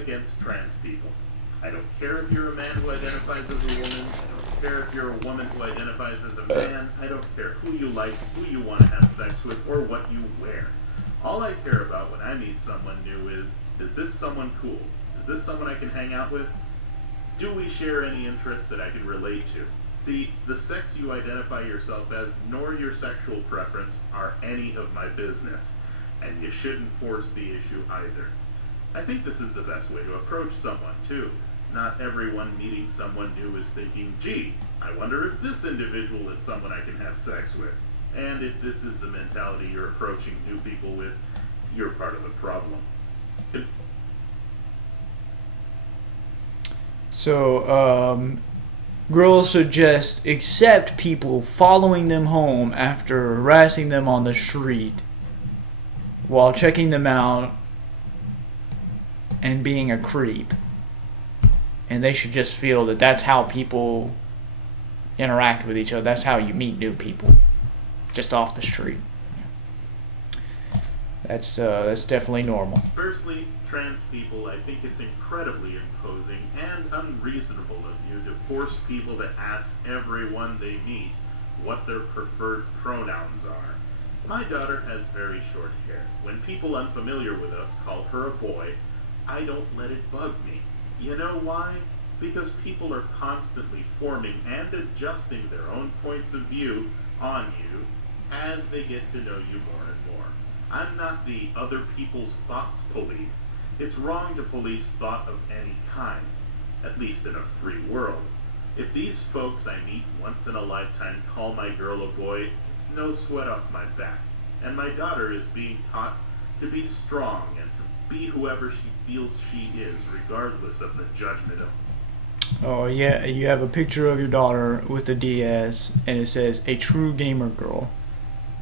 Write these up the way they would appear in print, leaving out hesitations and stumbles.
against trans people. I don't care if you're a man who identifies as a woman. I don't care if you're a woman who identifies as a man. I don't care who you like, who you want to have sex with, or what you wear. All I care about when I meet someone new is this someone cool? Is this someone I can hang out with? Do we share any interests that I can relate to? See, the sex you identify yourself as, nor your sexual preference, are any of my business. And you shouldn't force the issue either. I think this is the best way to approach someone, too. Not everyone meeting someone new is thinking, gee, I wonder if this individual is someone I can have sex with. And if this is the mentality you're approaching new people with, you're part of the problem. So, girls suggest accept people following them home after harassing them on the street while checking them out and being a creep. And they should just feel that that's how people interact with each other. That's how you meet new people, just off the street. That's definitely normal. Firstly, trans people, I think it's incredibly imposing and unreasonable of you to force people to ask everyone they meet what their preferred pronouns are. My daughter has very short hair. When people unfamiliar with us call her a boy, I don't let it bug me. You know why? Because people are constantly forming and adjusting their own points of view on you as they get to know you more and more. I'm not the other people's thoughts police. It's wrong to police thought of any kind, at least in a free world. If these folks I meet once in a lifetime call my girl a boy, it's no sweat off my back. And my daughter is being taught to be strong and to be whoever she feels she is, regardless of the judgment of. Oh yeah, you have a picture of your daughter with the DS and it says a true gamer girl.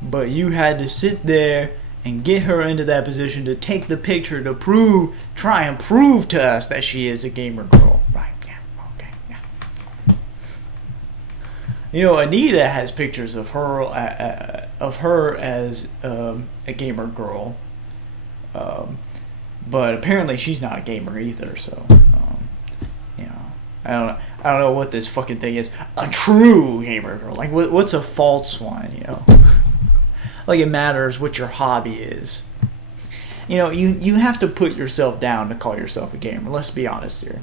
But you had to sit there and get her into that position to take the picture to try and prove to us that she is a gamer girl. Right, yeah, okay, yeah. You know, Anita has pictures of her as a gamer girl. But apparently she's not a gamer either, so you know, I don't know what this fucking thing is. A true gamer girl, like what's a false one? You know, like it matters what your hobby is. You know, you have to put yourself down to call yourself a gamer. Let's be honest here.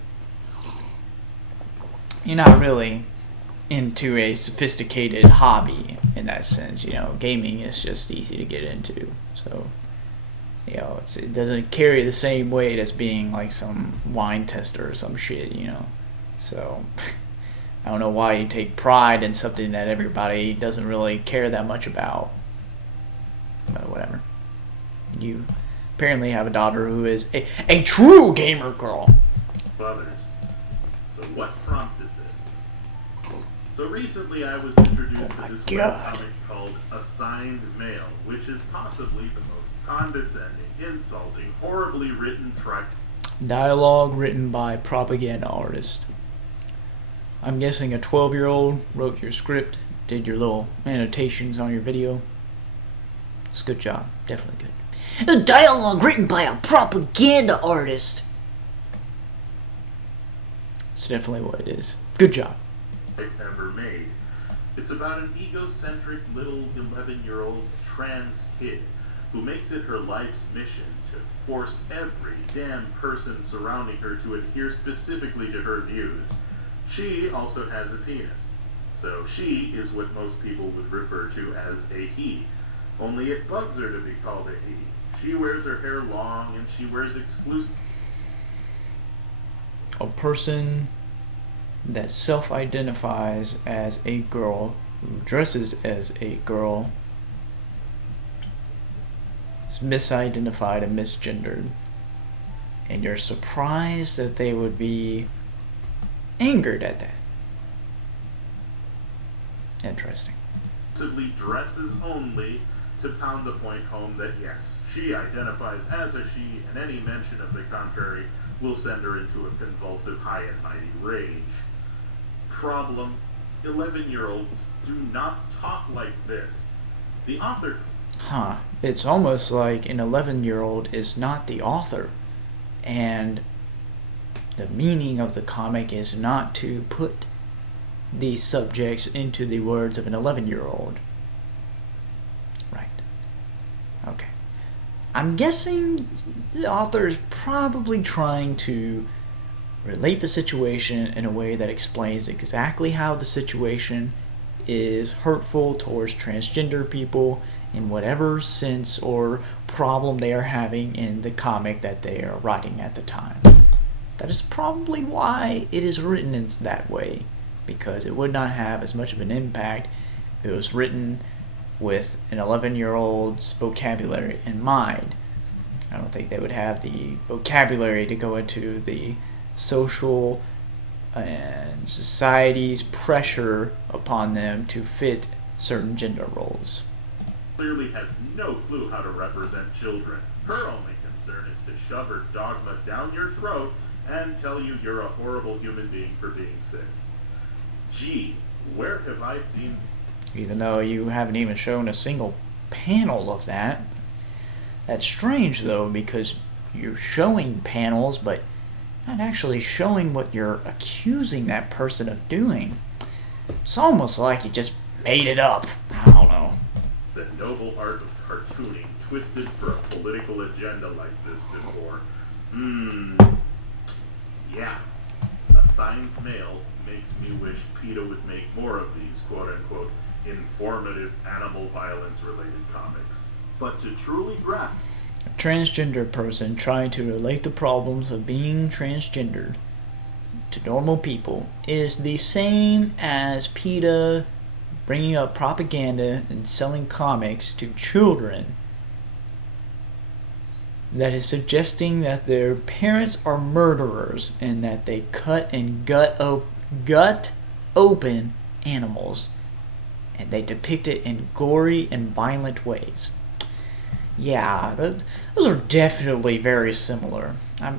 You're not really into a sophisticated hobby in that sense. You know, gaming is just easy to get into, so. You know, it doesn't carry the same weight as being like some wine tester or some shit, you know. So, I don't know why you take pride in something that everybody doesn't really care that much about. But whatever. You apparently have a daughter who is a true gamer girl. Others. So what prompted this? So recently I was introduced to this webcomic called Assigned Male, which is possibly the most condescending, insulting, horribly written dialogue written by propaganda artist. I'm guessing a 12-year-old wrote your script, did your little annotations on your video. It's a good job, definitely good. A dialogue written by a propaganda artist. It's definitely what it is. Good job. Ever made. It's about an egocentric little 11-year-old trans kid who makes it her life's mission to force every damn person surrounding her to adhere specifically to her views. She also has a penis, so she is what most people would refer to as a he. Only it bugs her to be called a he. She wears her hair long and she wears exclusive. A person that self-identifies as a girl, who dresses as a girl, is misidentified and misgendered. And you're surprised that they would be angered at that. Interesting. Dresses only to pound the point home that yes, she identifies as a she, and any mention of the contrary will send her into a convulsive high and mighty rage. Problem: 11-year-olds do not talk like this. The author... It's almost like an 11-year-old is not the author. And the meaning of the comic is not to put these subjects into the words of an 11-year-old. Right. Okay. I'm guessing the author is probably trying to relate the situation in a way that explains exactly how the situation is hurtful towards transgender people in whatever sense or problem they are having in the comic that they are writing at the time. That is probably why it is written in that way, because it would not have as much of an impact if it was written with an 11-year-old's vocabulary in mind. I don't think they would have the vocabulary to go into the social and society's pressure upon them to fit certain gender roles. Clearly has no clue how to represent children. Her only concern is to shove her dogma down your throat and tell you you're a horrible human being for being cis. Gee, where have I seen... Even though you haven't even shown a single panel of that. That's strange, though, because you're showing panels, but not actually showing what you're accusing that person of doing. It's almost like you just made it up. I don't know. The noble art of cartooning twisted for a political agenda like this before. Yeah. Assigned male makes me wish PETA would make more of these quote-unquote informative animal violence-related comics. But to truly grasp a transgender person trying to relate the problems of being transgendered to normal people is the same as PETA bringing up propaganda and selling comics to children that is suggesting that their parents are murderers and that they cut and gut open animals, and they depict it in gory and violent ways. Yeah, those are definitely very similar. I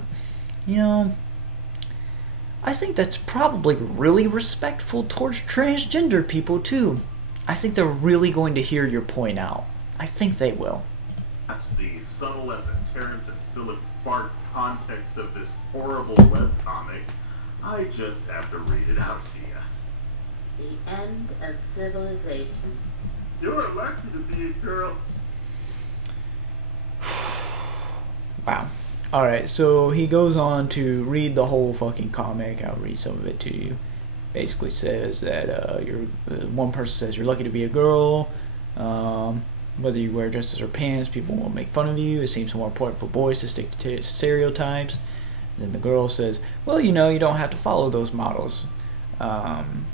think that's probably really respectful towards transgender people too. I think they're really going to hear your point out. I think they will. That's the subtle as in Terrence and Philip Fart context of this horrible webcomic. I just have to read it out to you. The end of civilization. You're lucky to be a girl. Wow. Alright, so he goes on to read the whole fucking comic. I'll read some of it to you. Basically says that one person says you're lucky to be a girl. Whether you wear dresses or pants, people won't make fun of you. It seems more important for boys to stick to stereotypes. And then the girl says, well, you don't have to follow those models. Then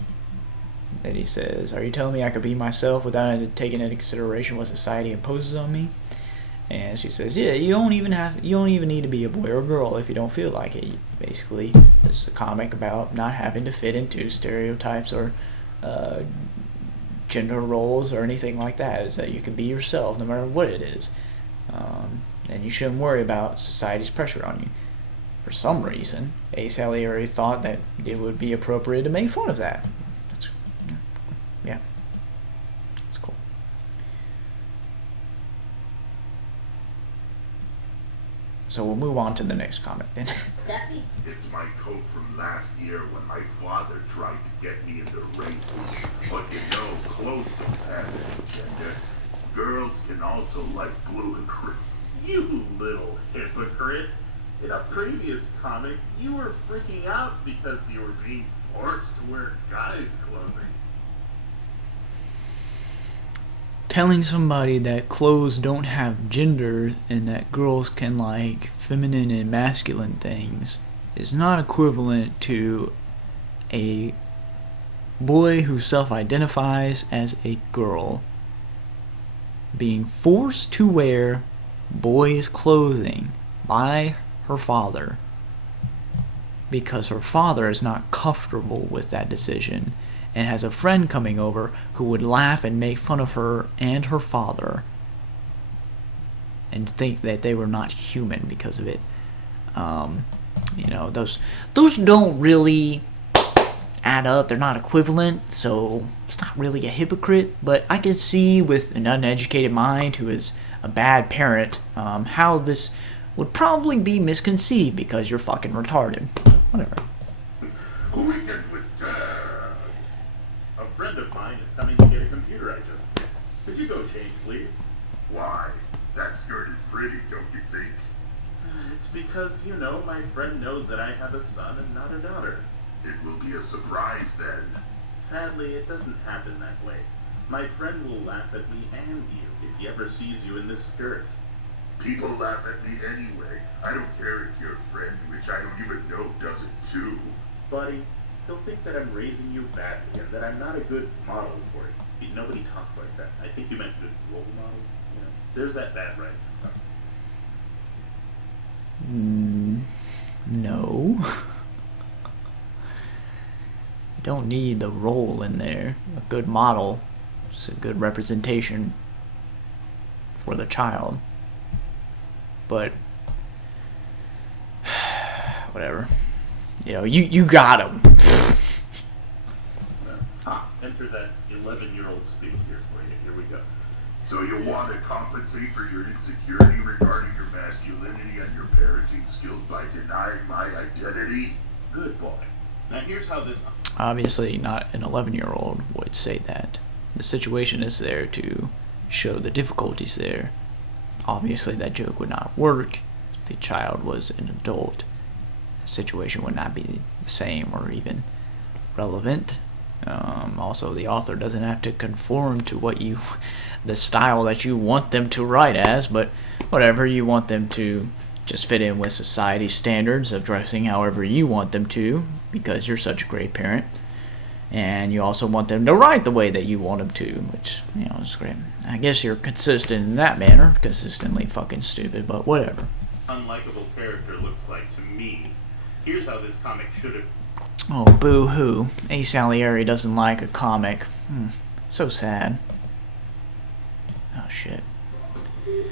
he says, are you telling me I could be myself without taking into consideration what society imposes on me? And she says, yeah, you don't even need to be a boy or a girl if you don't feel like it. Basically, this is a comic about not having to fit into stereotypes or gender roles or anything like that. Is that you can be yourself no matter what it is. And you shouldn't worry about society's pressure on you. For some reason, Asalieri thought that it would be appropriate to make fun of that. Yeah. That's cool. So we'll move on to the next comic then. Stuffy. It's my coat from last year when my father tried to get me into racing. But clothes don't have any gender. Girls can also like blue and green. You little hypocrite. In a previous comic, you were freaking out because you were being forced to wear guys' clothing. Telling somebody that clothes don't have gender and that girls can like feminine and masculine things is not equivalent to a boy who self-identifies as a girl being forced to wear boys' clothing by her father because her father is not comfortable with that decision and has a friend coming over who would laugh and make fun of her and her father and think that they were not human because of it. Those don't really add up. They're not equivalent, so it's not really a hypocrite. But I can see with an uneducated mind who is a bad parent how this would probably be misconceived because you're fucking retarded. Whatever. Weekend with Dad. A friend of mine is coming to get a computer I just fixed. Could you go change, please? Why? That skirt is pretty, don't you think? It's because, you know, my friend knows that I have a son and not a daughter. It will be a surprise then. Sadly, it doesn't happen that way. My friend will laugh at me and you if he ever sees you in this skirt. People laugh at me anyway. I don't care if your friend, which I don't even know, does it too. Buddy, he'll think that I'm raising you badly and that I'm not a good model for you. See, nobody talks like that. I think you meant good role model. You know, there's that bad right. No. You don't need the role in there. A good model is a good representation for the child. But whatever. You know, you got him. Enter that 11-year-old speak here for you. Here we go. So you want to compensate for your insecurity regarding your masculinity and your parenting skills by denying my identity? Good boy. Now here's how this... Obviously not an 11-year-old would say that. The situation is there to show the difficulties there. Obviously that joke would not work if the child was an adult. The situation would not be the same or even relevant. Also, the author doesn't have to conform to the style that you want them to write as, but whatever, you want them to just fit in with society's standards of dressing however you want them to, because you're such a great parent. And you also want them to write the way that you want them to, which, you know, is great. I guess you're consistent in that manner, consistently fucking stupid, but whatever. Unlikable character looks like to me. Here's how this comic should have... Oh, boo-hoo. Asalieri doesn't like a comic. So sad. Oh, shit.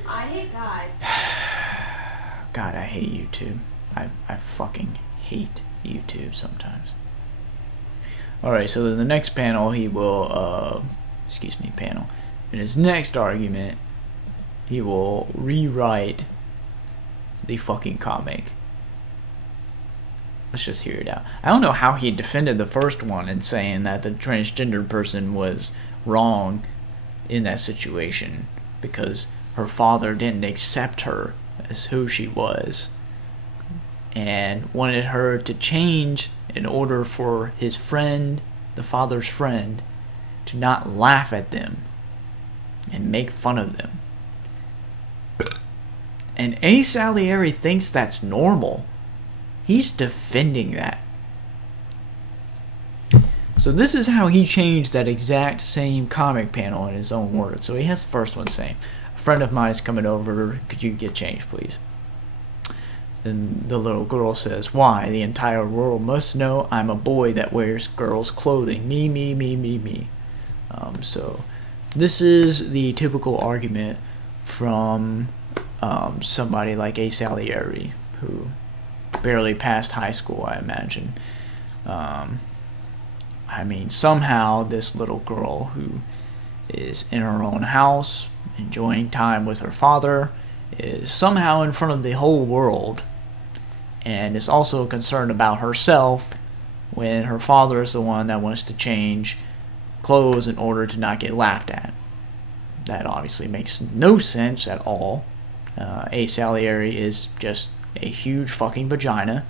I hate God. God, I hate YouTube. I fucking hate YouTube sometimes. Alright, so in the next panel, he will, panel. In his next argument, he will rewrite the fucking comic. Let's just hear it out. I don't know how he defended the first one in saying that the transgender person was wrong in that situation because her father didn't accept her as who she was and wanted her to change in order for his friend, the father's friend, to not laugh at them and make fun of them. And Asalieri thinks that's normal. He's defending that. So this is how he changed that exact same comic panel in his own words. So he has the first one saying, "A friend of mine is coming over. Could you get change, please?" Then the little girl says, "Why? The entire world must know I'm a boy that wears girls' clothing. Me, me, me, me, me." So this is the typical argument from somebody like Asalieri, who barely passed high school, I imagine. I mean, somehow this little girl who is in her own house, enjoying time with her father, is somehow in front of the whole world, and is also concerned about herself when her father is the one that wants to change clothes in order to not get laughed at. That obviously makes no sense at all. Asalieri is just a huge fucking vagina.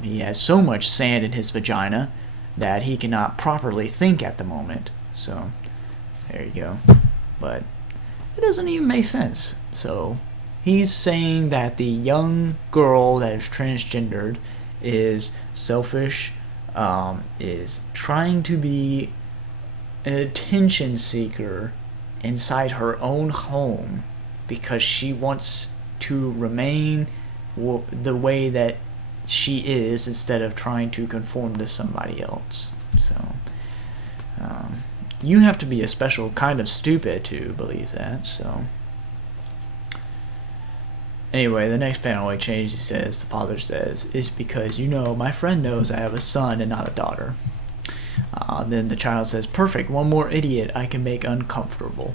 He has so much sand in his vagina that he cannot properly think at the moment. So, there you go. But it doesn't even make sense. So, he's saying that the young girl that is transgendered is selfish, is trying to be an attention seeker inside her own home because she wants to remain the way that she is instead of trying to conform to somebody else. So you have to be a special kind of stupid to believe that. So anyway, the next panel I changed, the father says, "Is because, you know, my friend knows I have a son and not a daughter." Then the child says, "Perfect, one more idiot I can make uncomfortable."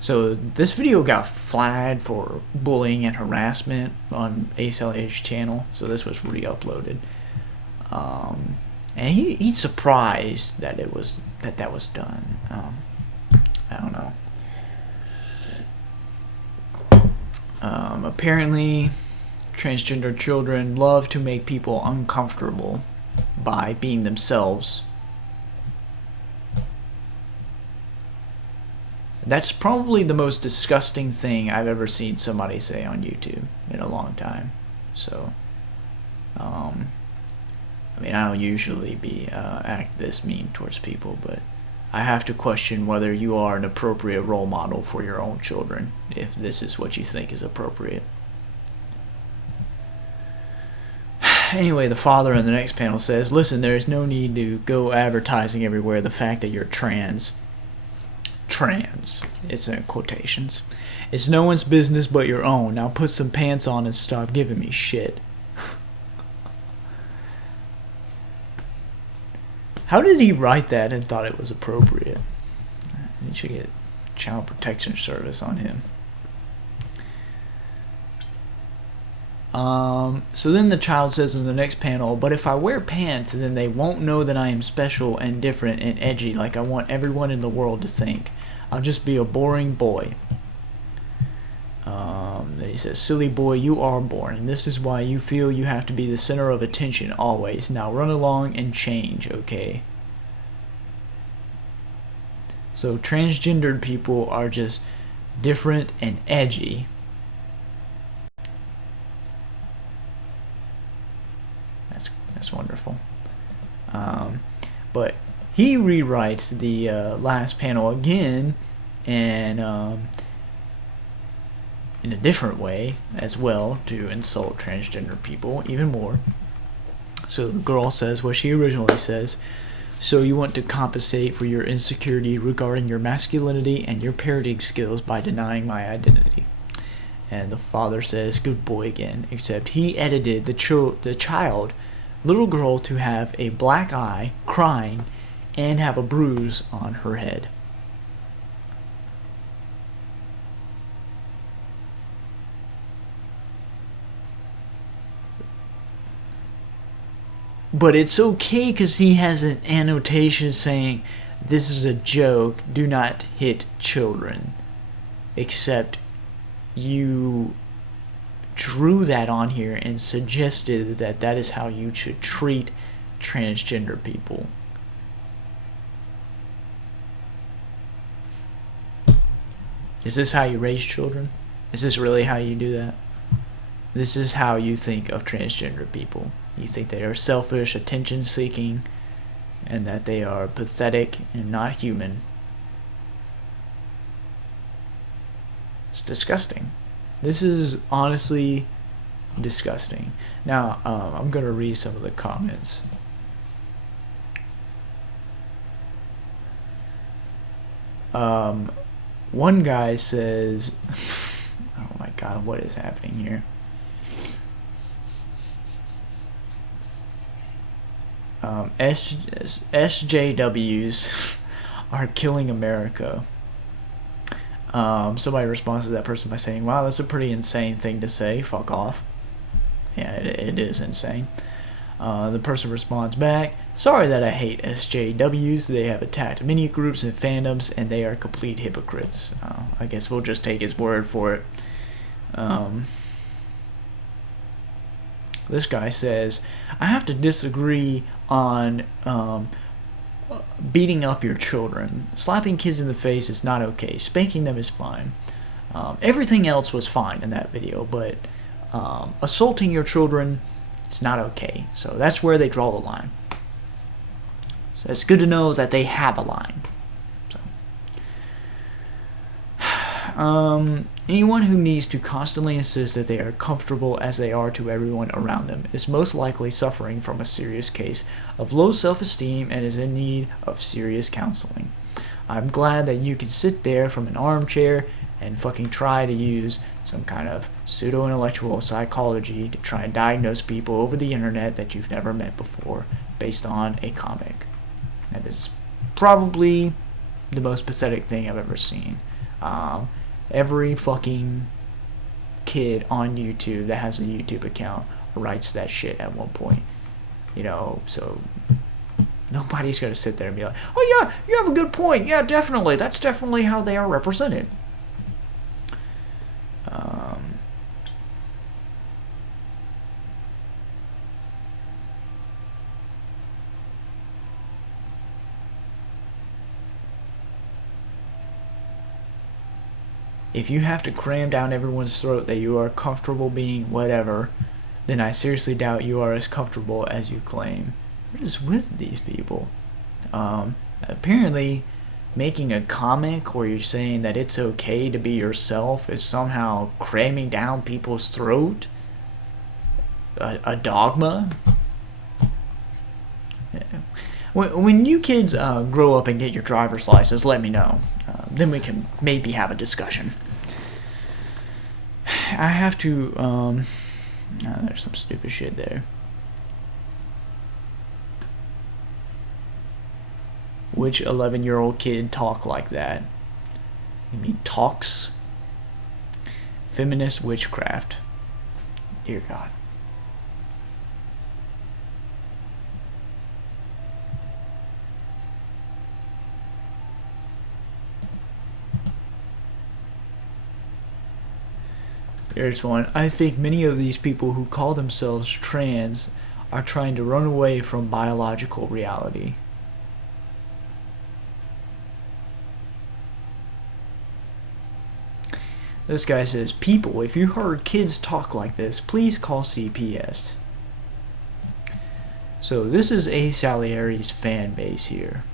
So this video got flagged for bullying and harassment on asalieri's channel, so this was re-uploaded. And he's surprised that that was done. I don't know. Apparently, transgender children love to make people uncomfortable by being themselves. That's probably the most disgusting thing I've ever seen somebody say on YouTube in a long time. So, I mean, I don't usually act this mean towards people, but I have to question whether you are an appropriate role model for your own children, if this is what you think is appropriate. Anyway, the father in the next panel says, listen, there is no need to go advertising everywhere the fact that you're trans. Trans. It's in quotations. It's no one's business but your own. Now put some pants on and stop giving me shit. How did he write that and thought it was appropriate? He should get child protection service on him. So then the child says in the next panel, but if I wear pants, then they won't know that I am special and different and edgy like I want everyone in the world to think. I'll just be a boring boy. Then he says, silly boy, you are boring. This is why you feel you have to be the center of attention always. Now run along and change, okay? So transgendered people are just different and edgy. That's wonderful. But he rewrites the last panel again, and in a different way as well, to insult transgender people even more. So the girl says what she originally says. So you want to compensate for your insecurity regarding your masculinity and your parenting skills by denying my identity. And the father says, good boy again, except he edited the child, little girl, to have a black eye, crying, and have a bruise on her head. But it's okay because he has an annotation saying, this is a joke, do not hit children. Except you drew that on here and suggested that that is how you should treat transgender people. Is this how you raise children? Is this really how you do that? This is how you think of transgender people. You think they are selfish, attention-seeking, and that they are pathetic and not human. It's disgusting. This is honestly disgusting. Now, I'm going to read some of the comments. One guy says, oh my god, what is happening here? SJWs are killing America. Somebody responds to that person by saying, wow, that's a pretty insane thing to say. Fuck off. Yeah, it is insane. The person responds back, sorry that I hate SJWs. They have attacked many groups and fandoms, and they are complete hypocrites. I guess we'll just take his word for it. This guy says, I have to disagree on beating up your children. Slapping kids in the face is not okay. Spanking them is fine. Everything else was fine in that video, but assaulting your children, it's not okay. So that's where they draw the line. So it's good to know that they have a line. So, anyone who needs to constantly insist that they are comfortable as they are to everyone around them is most likely suffering from a serious case of low self-esteem and is in need of serious counseling. I'm glad that you can sit there from an armchair and fucking try to use some kind of pseudo-intellectual psychology to try and diagnose people over the internet that you've never met before based on a comic. That is probably the most pathetic thing I've ever seen. Every fucking kid on YouTube that has a YouTube account writes that shit at one point. You know, so nobody's gonna sit there and be like, oh yeah, you have a good point. Yeah, definitely. That's definitely how they are represented. If you have to cram down everyone's throat that you are comfortable being whatever, then I seriously doubt you are as comfortable as you claim. What is with these people? Apparently, making a comic where you're saying that it's okay to be yourself is somehow cramming down people's throat. A dogma. Yeah. When you kids grow up and get your driver's license, let me know. Then we can maybe have a discussion. I have to, there's some stupid shit there. Which 11-year-old kid talk like that? You mean talks? Feminist witchcraft. Dear God. There's one. I think many of these people who call themselves trans are trying to run away from biological reality. This guy says, people, if you heard kids talk like this, please call CPS. So this is asalieri's fan base here.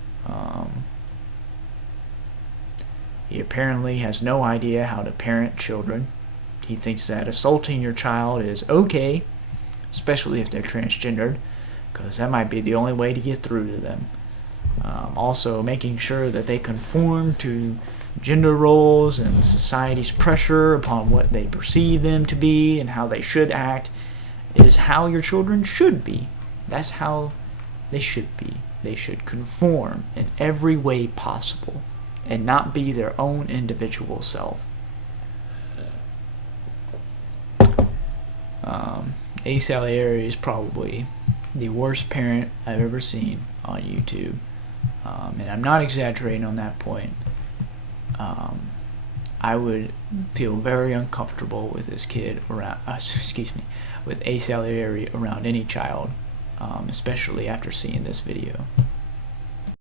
He apparently has no idea how to parent children. He thinks that assaulting your child is okay, especially if they're transgendered, because that might be the only way to get through to them. Also, making sure that they conform to gender roles and society's pressure upon what they perceive them to be and how they should act is how your children should be. That's how they should be. They should conform in every way possible and not be their own individual self. Asalieri is probably the worst parent I've ever seen on YouTube. And I'm not exaggerating on that point. I would feel very uncomfortable with this kid around, with asalieri around any child, especially after seeing this video.